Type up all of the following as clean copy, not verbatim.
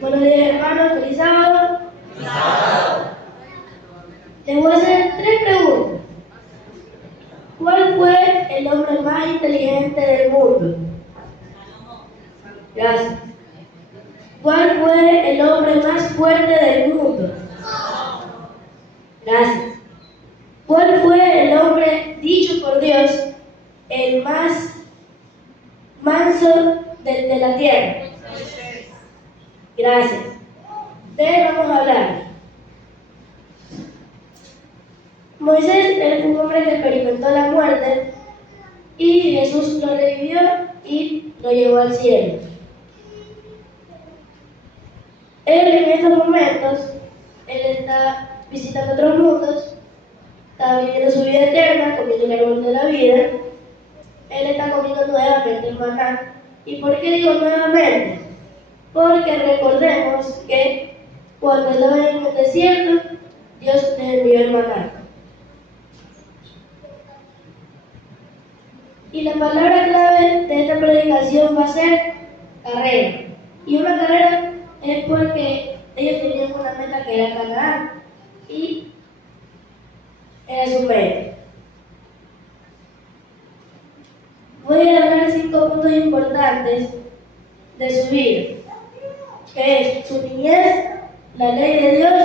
Buenos días, hermanos. Feliz sábado. Les voy a hacer 3 preguntas. ¿Cuál fue el hombre más inteligente del mundo? Gracias. ¿Cuál fue el hombre más fuerte del mundo? Gracias. ¿Cuál fue el hombre dicho por Dios el más manso de la tierra? Gracias. De él vamos a hablar. Moisés era un hombre que experimentó la muerte y Jesús lo revivió y lo llevó al cielo. Él en estos momentos, él está visitando otros mundos, está viviendo su vida eterna, comiendo el árbol de la vida. Él está comiendo nuevamente el maná. ¿Y por qué digo nuevamente? Porque recordemos que cuando estaba en el desierto, Dios les envió el maná. Y la palabra clave de esta predicación va a ser carrera. Y una carrera es porque ellos tenían una meta que era Canaán y era su meta. Voy a hablar 5 puntos importantes de su vida, que es su niñez, la ley de Dios,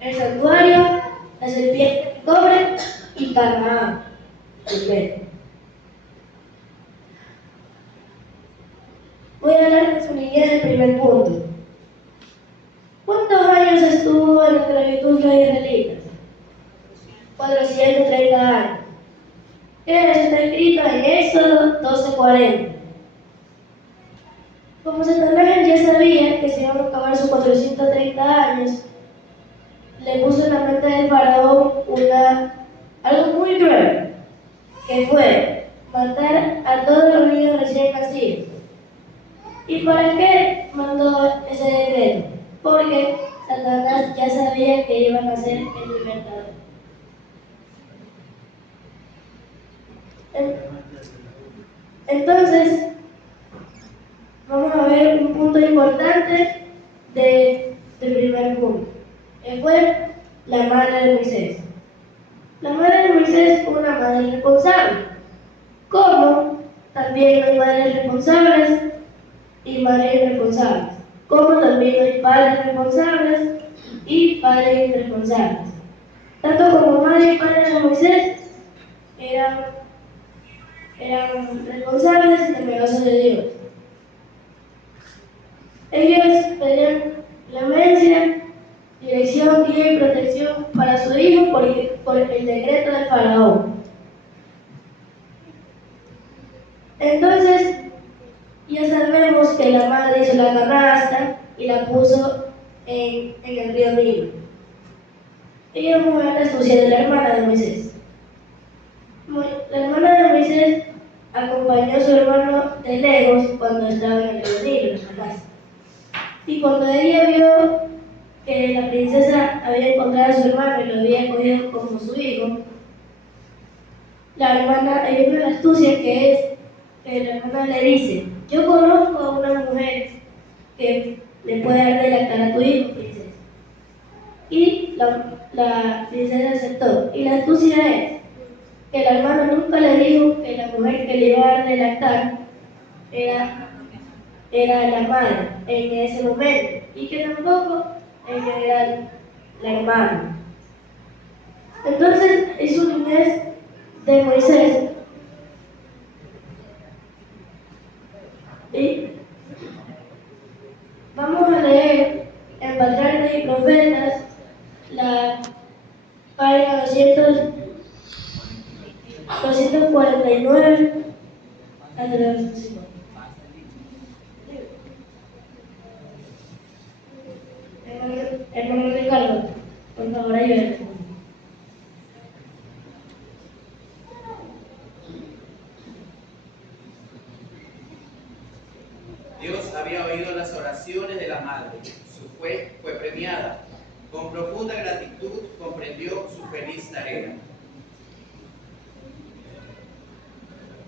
el santuario, la serpiente de cobre y Canaán, su meta. Voy a hablar de su niñez, el primer punto. ¿Cuántos años estuvo en la esclavitud los israelitas? 430 años. ¿Qué está escrito en Éxodo 12:40? Como Satanás ya sabía que se iban a acabar sus 430 años, le puso en la mente del faraón algo muy cruel, que fue matar a todos los niños recién nacidos. ¿Y para qué mandó ese decreto? Porque Satanás ya sabía que iban a ser el libertador. Entonces, vamos a ver un punto importante del primer punto, que fue la madre de Moisés. La madre de Moisés fue una madre responsable, como también hay madres responsables y madres irresponsables, como también hay padres responsables y padres irresponsables. Tanto como madre y padre de Moisés eran responsables y temerosos de Dios. Ellos pedían clemencia, dirección, guía y protección para su hijo por el decreto del faraón. Entonces, ya sabemos que la madre hizo la canasta y la puso en el río Nilo. Ella fue la astucia de la hermana de Moisés. La hermana de Moisés acompañó a su hermano de lejos cuando estaba en el río Nilo, en la casa. Y cuando ella vio que la princesa había encontrado a su hermano y lo había cogido como su hijo, la hermana, ella vio la astucia que es que la hermana le dice: yo conozco a una mujer que le puede dar de lactar a tu hijo, princesa. Y la princesa aceptó. Y la astucia es que la hermana nunca le dijo que la mujer que le iba a dar de lactar era la madre en ese momento, y que tampoco ella era la hermana. Entonces es una niñez de Moisés. Y vamos a leer en Patriarcas y Profetas, la página 249 hasta la 250. Hermano Ricardo, por favor, ayúdame. Dios había oído las oraciones de la madre, su fe fue premiada. Con profunda gratitud comprendió su feliz tarea.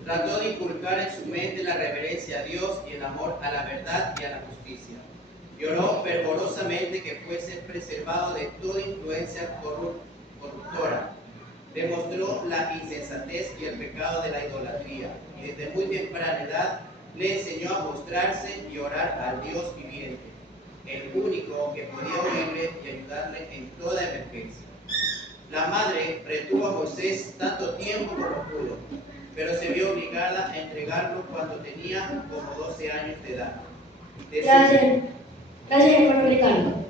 Trató de inculcar en su mente la reverencia a Dios y el amor a la verdad y a la justicia. Y oró fervorosamente que fuese preservado de toda influencia corruptora. Demostró la insensatez y el pecado de la idolatría, y desde muy temprana edad le enseñó a postrarse y orar al Dios viviente, el único que podía oírle y ayudarle en toda emergencia. La madre retuvo a Moisés tanto tiempo como pudo, pero se vio obligada a entregarlo cuando tenía como 12 años de edad. Gracias. Gracias, hermano Ricardo.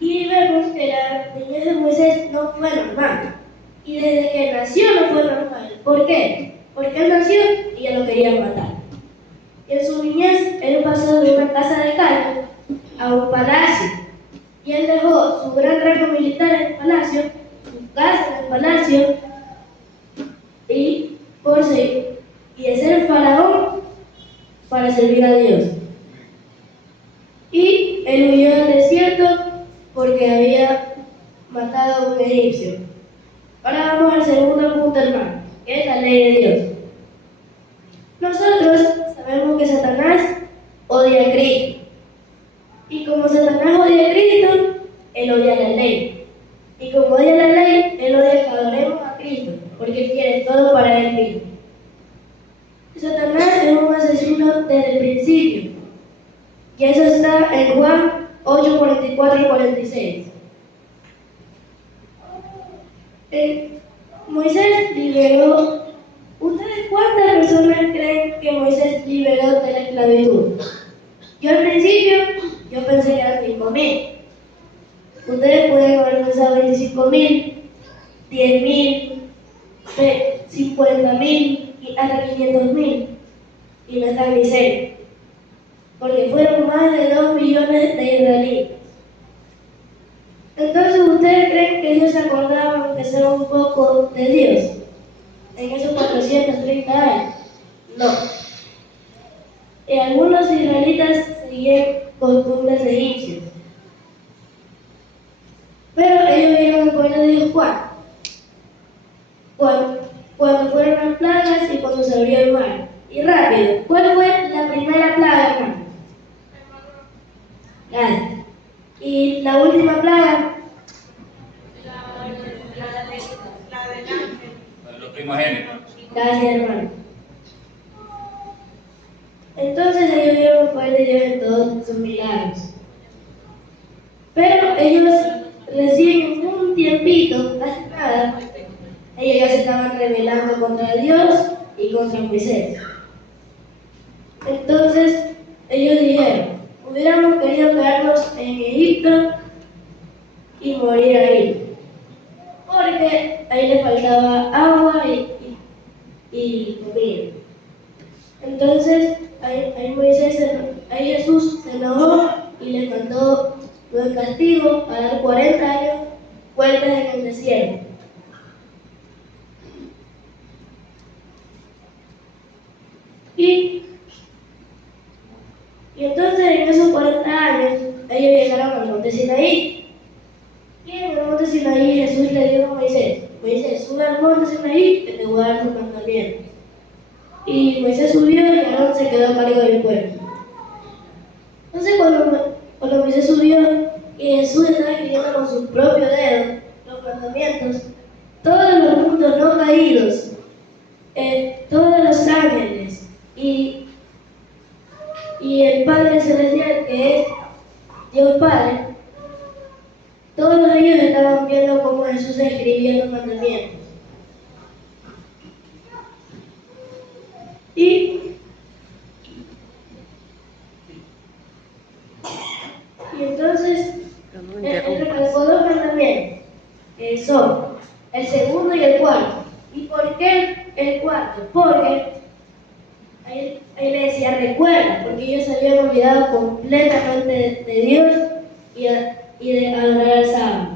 Y vemos que la niñez de Moisés no fue normal. Y desde que nació no fue normal. ¿Por qué? Porque él nació y ya lo querían matar. Y en su niñez él pasó de una casa de campo a un palacio. Y él dejó su gran rango militar en el palacio, su casa en el palacio, y de ser faraón para servir a Dios. Y él huyó al desierto porque había matado a un egipcio. Ahora vamos al segundo punto, hermano, que es la ley de Dios. Nosotros sabemos que Satanás odia a Cristo. Y como Satanás odia a Cristo, él odia la ley. Y como odia la ley, él odia que adoremos a Cristo, porque él quiere todo para él mismo. Satanás es un asesino desde el principio. Y eso está en Juan 8, 44 y 46. Moisés liberó. ¿Ustedes cuántas personas creen que Moisés liberó de la esclavitud? Yo al principio, yo pensé que eran 5.000. Ustedes pueden haber pensado 25.000, 10.000, 50.000 y hasta 500.000. Y no están ni cerca, porque fueron más de 2 millones de israelitas. Entonces, ¿ustedes creen que Dios se acordaba, aunque sea un poco, de Dios en esos 430 años? No. Y algunos israelitas seguían costumbres egipcias. Pero ellos vieron el poder de Dios cuando fueron las plagas y cuando se abrió el mar. Y rápido, ¿cuál fue la primera plaga, hermano? Gracias. Y la última plaga, Los primogénitos. gracias, hermano. Entonces ellos vieron el poder de Dios en todos sus milagros. Pero ellos reciben un tiempito, casi nada, ellos ya se estaban rebelando contra Dios y contra Moisés. Entonces ellos dijeron, hubiéramos querido quedarnos en Egipto y morir ahí, porque ahí les faltaba agua y comida. Entonces ahí Jesús se enojó y les mandó el castigo a dar 40 años vueltas en el desierto. Y entonces en esos 40 años ellos llegaron al monte Sinaí. Y en el monte Sinaí Jesús le dijo a Moisés, sube al monte Sinaí que te voy a dar tus mandamientos. Y Moisés subió y Aarón se quedó a cargo del pueblo. Entonces cuando Moisés subió y Jesús estaba escribiendo con su propio dedo los mandamientos, todos los mundos no caídos, todos los ángeles y el Padre Celestial, que es Dios Padre, todos ellos estaban viendo cómo Jesús escribía los mandamientos. Y entonces él recalcó 2 mandamientos, que son el segundo y el cuarto. ¿Y por qué el cuarto? Porque ahí le decía recuerda, porque ellos se habían olvidado completamente de Dios y de adorar al sábado.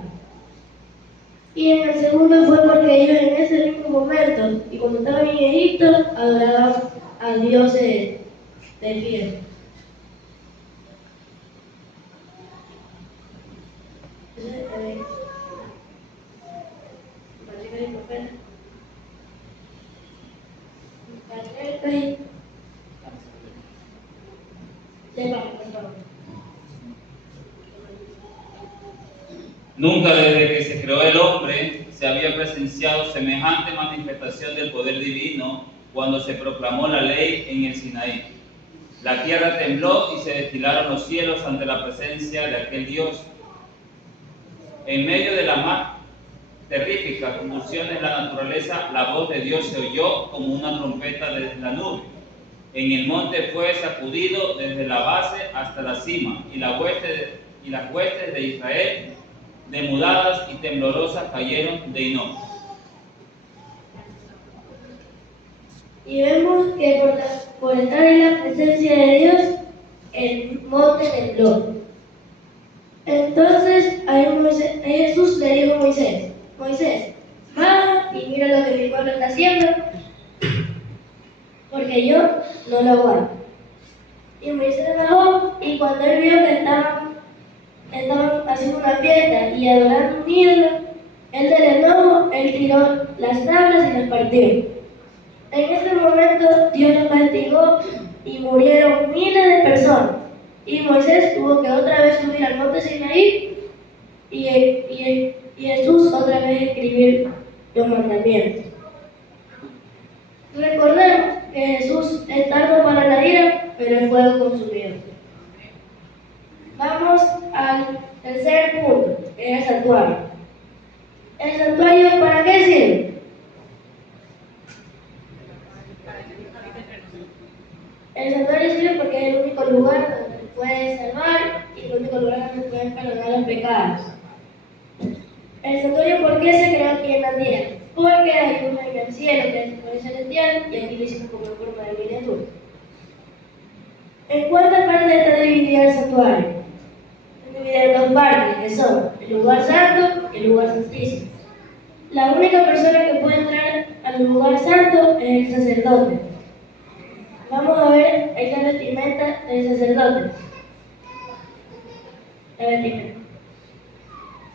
Y en el segundo fue porque ellos en ese mismo momento, y cuando estaban en Egipto, adoraban a Dios del cielo. Nunca desde que se creó el hombre se había presenciado semejante manifestación del poder divino cuando se proclamó la ley en el Sinaí. La tierra tembló y se destilaron los cielos ante la presencia de aquel Dios. En medio de la más terríficas convulsiones de la naturaleza, la voz de Dios se oyó como una trompeta desde la nube. En el monte fue sacudido desde la base hasta la cima, y las huestes de Israel, demudadas y temblorosas, cayeron de hinojo. Y vemos que por estar en la presencia de Dios, el monte tembló. Entonces Jesús le dijo a Moisés, Moisés, baja y mira lo que mi pueblo está haciendo, porque yo no lo aguanto. Y Moisés bajó, y cuando él vio que estaban haciendo una fiesta y adorando un ídolo, él del enojo, él tiró las tablas y las partió. En ese momento Dios los castigó y murieron miles de personas. Y Moisés tuvo que otra vez subir al monte Sinaí y Jesús otra vez escribir los mandamientos. Recordemos que Jesús es tardo para la ira, pero el fuego consumido. Vamos al tercer punto, que es el santuario. ¿El santuario para qué sirve? El santuario sirve porque es el único lugar donde se puede salvar y el único lugar donde se pueden perdonar los pecados. El santuario, ¿por qué se creó aquí en la tierra? Porque hay un en el cielo que es el santuario celestial y aquí lo hicimos como en forma de miniatura. ¿En cuántas partes está dividido el santuario? Está dividido en dos partes, que son el lugar santo y el lugar santísimo. La única persona que puede entrar al lugar santo es el sacerdote. Vamos a ver esta vestimenta del sacerdote. La vestimenta.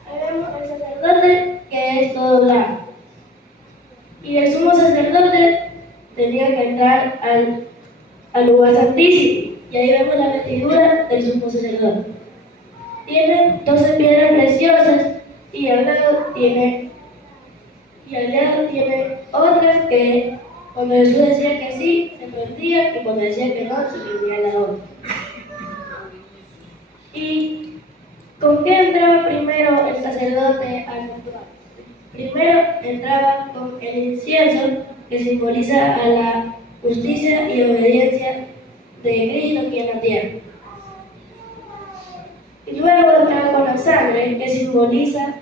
Ahí vemos el sacerdote, que es todo blanco. Y el sumo sacerdote tenía que entrar al lugar santísimo. Y ahí vemos la vestidura del sumo sacerdote. Tiene 12 piedras preciosas y al lado tiene otras que cuando Jesús decía que sí, se prendía, y cuando decía que no, se prendía la otra. ¿Y con qué entraba primero el sacerdote al santuario? Primero entraba con el incienso, que simboliza a la justicia y obediencia de Cristo aquí en la tierra. Y luego entraba con la sangre, que simboliza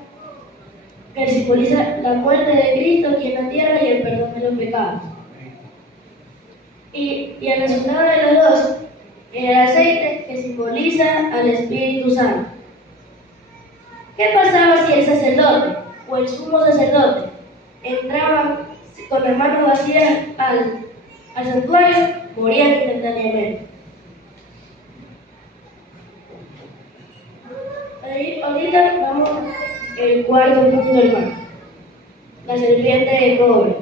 la muerte de Cristo aquí en la tierra y el perdón de los pecados. Y el resultado de los dos, el aceite, que simboliza al Espíritu Santo. ¿Qué pasaba si el sacerdote o el sumo sacerdote entraban con las manos vacías al santuario? Morían instantáneamente. Ahorita vamos al cuarto punto, hermano. La serpiente de cobre.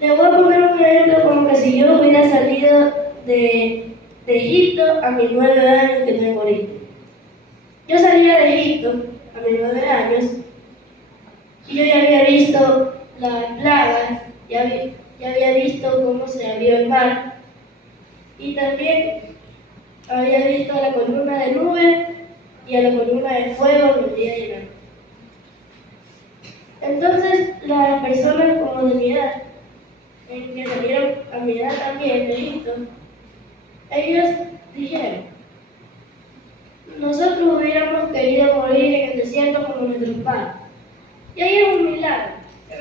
Le voy a poner un ejemplo como que si yo hubiera salido de Egipto a mis 9 años que tengo ahorita. Yo salía de Egipto a mis 9 años y yo ya había visto las plagas, ya había visto cómo se abrió el mar y también había visto a la columna de nube y a la columna de fuego en el día y la noche. Entonces las personas como de mi edad, que salieron a mi edad también de Egipto, ellos dijeron, nosotros hubiéramos querido morir en el desierto como nuestros padres. Y ahí es un milagro.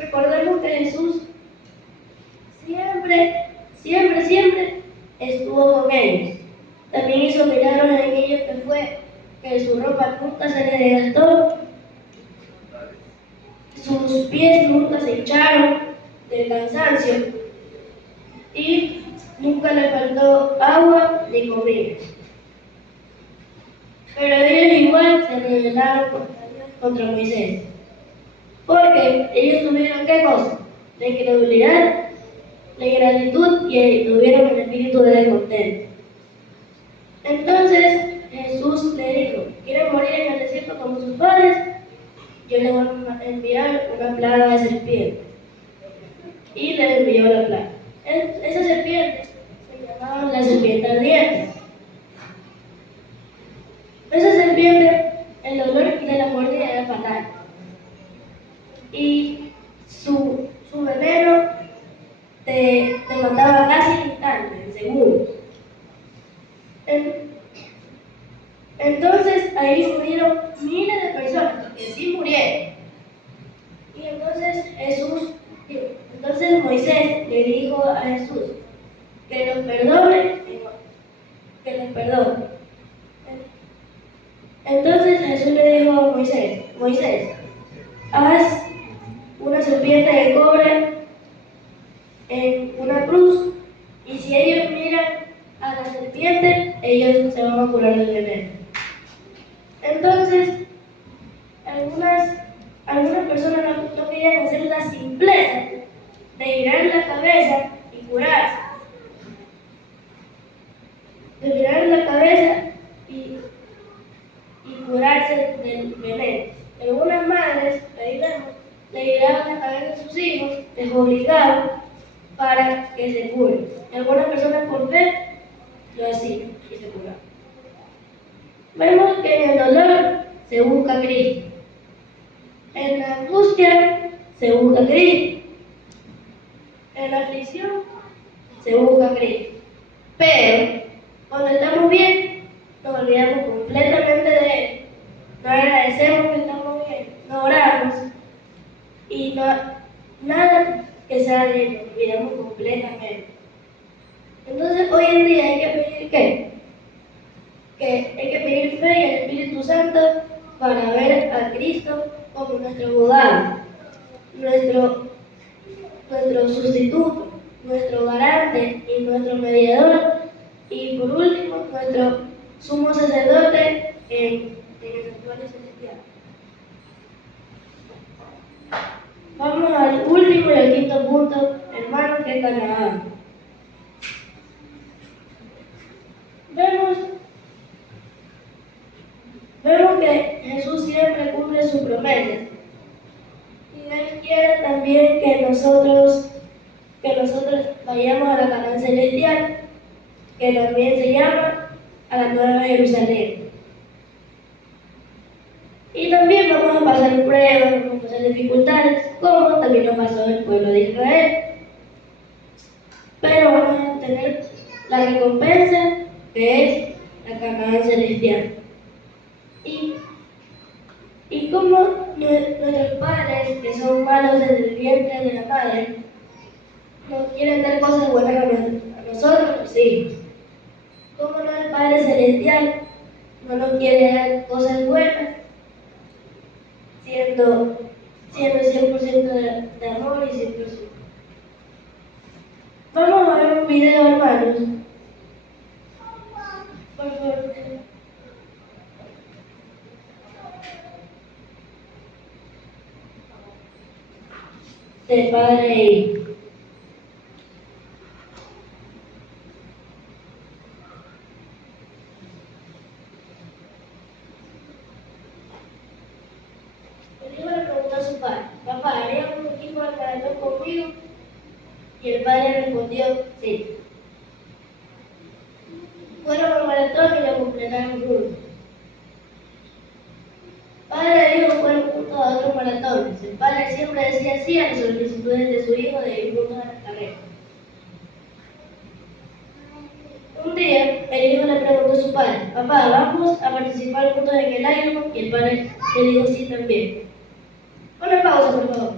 Recordemos que Jesús siempre estuvo con ellos. También hizo milagros en ellos, que fue que su ropa nunca se le desgastó, sus pies nunca se hincharon del cansancio y nunca le faltó agua ni comida. Pero ellos igual se rebelaron contra Dios contra Moisés. Porque ellos tuvieron ¿qué cosa? La incredulidad, la ingratitud y tuvieron el espíritu de descontento. Entonces Jesús le dijo, ¿quieren morir en el desierto como sus padres? Yo les voy a enviar una plaga de serpiente. Y le envió la plaga. Esa serpiente se llamaba la serpiente ardiente. Esa serpiente, el olor de la mordida era fatal. Y su veneno te mataba casi al instante, en segundos. Entonces ahí murieron miles de personas que sí murieron. Y entonces Moisés le dijo a Jesús que los perdone, que los perdone. Entonces Jesús le dijo a Moisés, haz una serpiente de cobre en una cruz, y si ellos miran a la serpiente, ellos se van a curar del veneno. Entonces, algunas personas no querían hacer la simpleza de girar la cabeza y curarse. De girar la cabeza y curarse del veneno. Algunas madres, le giraban la cabeza a sus hijos, les obligaban para que se curen. Algunas personas por fe lo hacían y se curaban. Vemos que en el dolor se busca a Cristo. En la angustia se busca a Cristo. En la aflicción se busca a Cristo. Pero cuando estamos bien, nos olvidamos completamente de Él. No agradecemos que estamos bien, no oramos y nada que sea de Él, nos olvidamos completamente. Entonces hoy en día hay que pedir ¿qué? Que hay que pedir fe y el Espíritu Santo para ver a Cristo como nuestro abogado, nuestro sustituto, nuestro garante y nuestro mediador, y por último nuestro sumo sacerdote en el santuario celestial. Vamos al último y al quinto punto, hermanos, que es Canaán. Vemos que Jesús siempre cumple sus promesas. Y Él quiere también que nosotros vayamos a la Canaán celestial, que también se llama a la Nueva Jerusalén. Y también vamos a pasar pruebas, vamos a pasar dificultades, como también nos pasó el pueblo de Israel. Pero vamos a tener la recompensa, que es la Canaán celestial. Y como nuestros padres, que son malos desde el vientre de la madre, nos quieren dar cosas buenas a nosotros, los hijos. Como el Padre Celestial no nos quiere dar cosas buenas, siendo 100% de amor y 100%. Vamos a ver un video, hermanos. Por favor. De padre e hijo. El hijo le preguntó a su padre, papá, ¿harías un equipo de maratón conmigo? Y el padre respondió, sí. Fueron al maratón y lo completaron juntos. Padre e hijo fueron juntos a otros maratones. El padre siempre decía sí a las solicitudes de su hijo de ir juntos a la carrera. Un día, el hijo le preguntó a su padre, papá, ¿vamos a participar juntos en el Ironman? Y el padre le dijo sí también. Una pausa, por favor.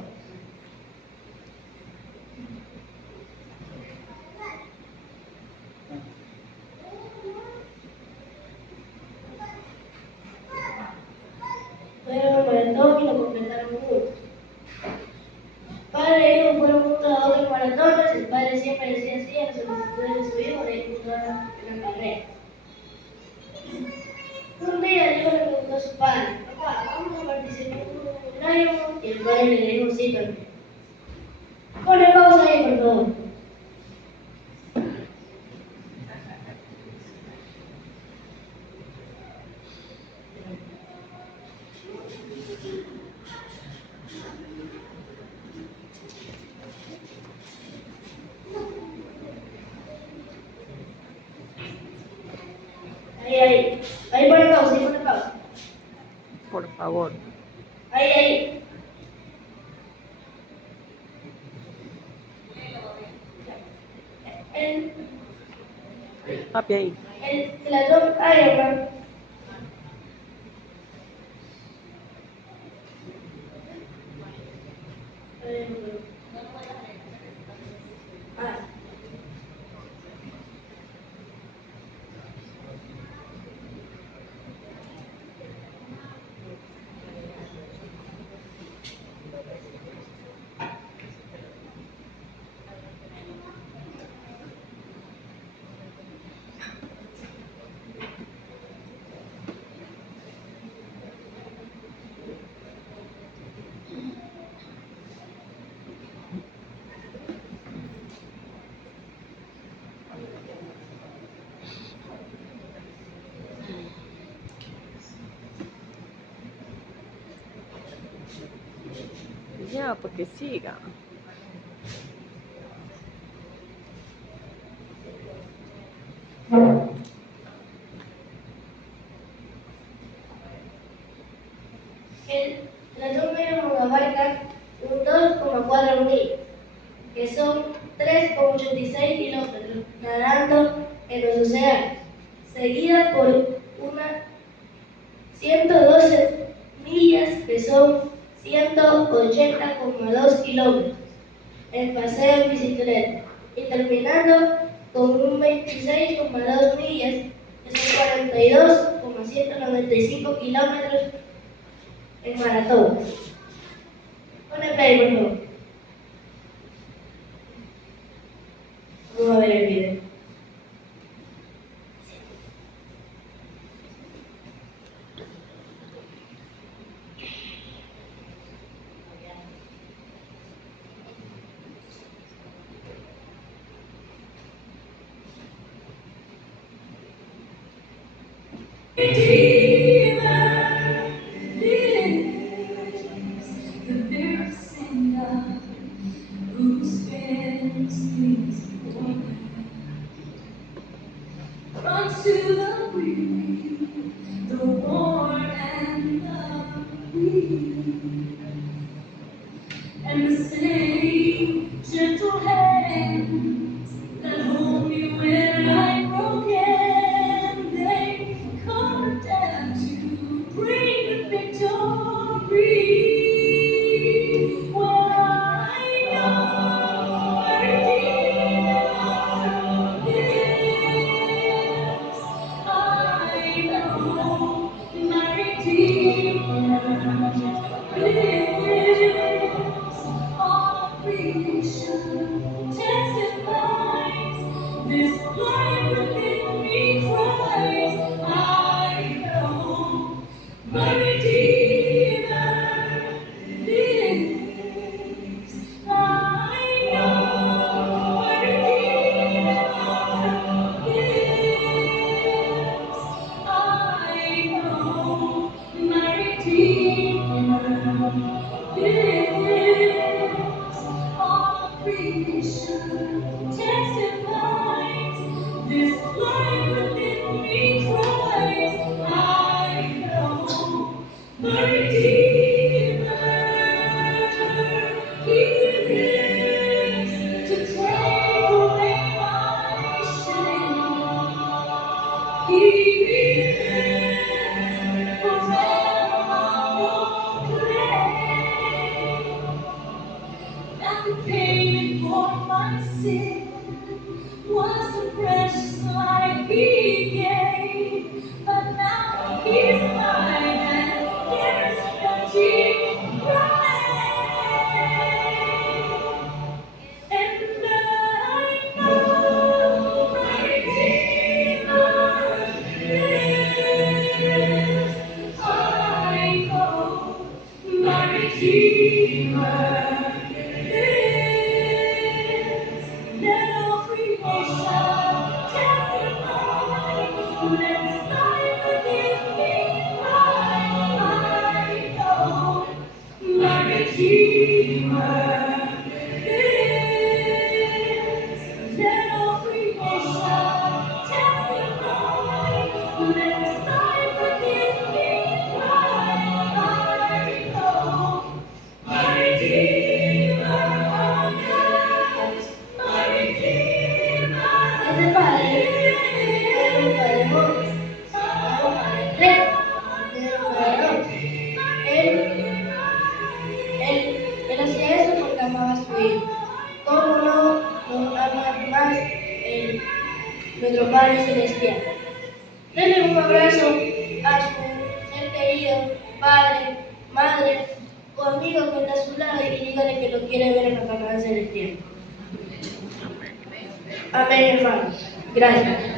Fueron al maratón y lo completaron juntos. Padre e hijo fueron juntos a otros maratones. El padre siempre decía sí a las solicitudes de su hijo de ir juntos a la carrera. Un día el hijo le preguntó a su padre, papá, ¿vamos a participar madre le dijo, sí, también. Pone pausa ahí, por favor. Ahí pone pausa, ahí pone pausa. Por favor. Ahí. Papi, ahí. El ladrón Iron Man ah, Ya, porque siga. el ladrón Iron Man abarca un 2,4 mil, que son 3,86 kilómetros, nadando en los océanos, seguida por una 112 millas, que son 180,2 kilómetros, en paseo en bicicleta, y terminando con un 26,2 millas, que son 42,195 kilómetros en maratón. Pone play, por favor. Vamos a ver el video. To the weary, the worn and the weak, and the same gentle hands that hold me when I'm broken, they come down to bring the victory. For I know my Redeemer lives. I know my Redeemer lives. All creation testifies, this life within me cries. I know my Redeemer lives. I know my Redeemer lives. I know my Redeemer lives. All creation testifies, this life within me cries. I know my Redeemer, He lives to take away my shame. He lives forever I proclaim that the payment for my sin was the precious life He gave. But now He's mine and there's empty grave. And I know my Redeemer lives. I know my Redeemer Let all creation testify. Let the sky forgive me. I know my Redeemer lives. Let all creation testify. Let the sky forgive me. I know my Redeemer lives. My Redeemer Ese padre era un padre joven, un padre recto, era un padre noble. Él hacía eso porque amaba a su hijo. ¿Cómo no nos ama más nuestro Padre Celestial? Denle un abrazo a su ser querido, padre, madre o amigo que está a su lado y dígale que lo quiere ver en la Papá Celestial. Amén, hermanos. Gracias.